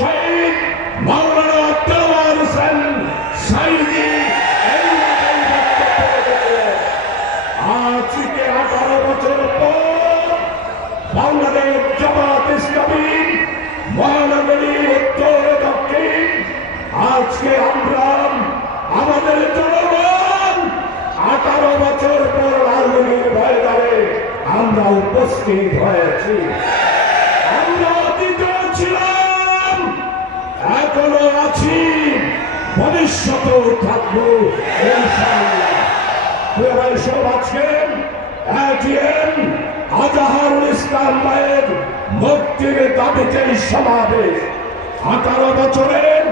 শহীদ মাওলানা দেওয়ার হোসেন সাইদি আজকে 18 বছর পর বাংলাদেশ জামাত ইসলামী মহানগরী উত্তর দক্ষিণ আজকে আমরা আমাদের জনগণ 18 বছর পর রাজনীতির ময়দানে আমরা উপস্থিত হয়েছি। আমরা অতীত ছিলাম, এখনো আছি, ভবিষ্যতেও থাকবো ইনশাআল্লাহ। সব আজকে এটিএম আজহারুল ইসলাম ভাইয়ের মুক্তির দাবিতে সমাবেশ। 18 বছরের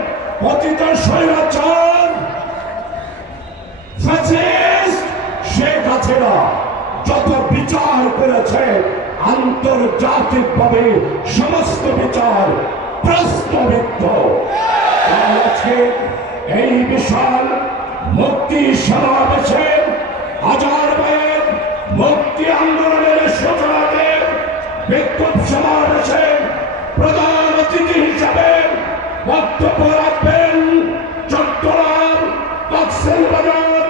পতিত স্বৈরাচার ফ্যাসিস্ট শেখ হাসিনা যত বিচার করেছে আন্তর্জাতিকভাবে সমস্ত বিচার প্রশ্নবিদ্ধ। আজকে এই বিশাল মুক্তি সমাবেশে হাজার ভাইয়ের মুক্তি আন্দোলনের সূচনাকে বিক্ষোভ সমাবেশে প্রধান অতিথি হিসাবে বক্তব্য রাখবেন চট্টগ্রাম কক্সবাজার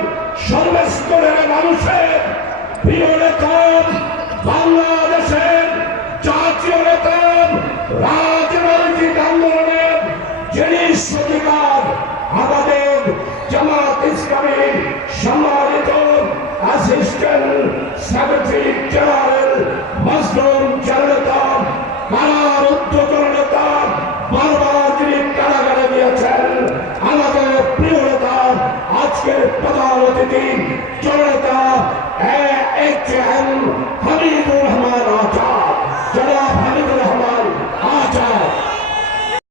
সর্বস্তরের মানুষের প্রিয় নেতা, বাংলাদেশের জাতীয় নেতা, রাজনৈতিক আন্দোলনের যিনি সত্যিকার আমাদের জামাত ইসলামী সম্মানিত অ্যাসিস্ট্যান্ট সেক্রেটারি জেনারেল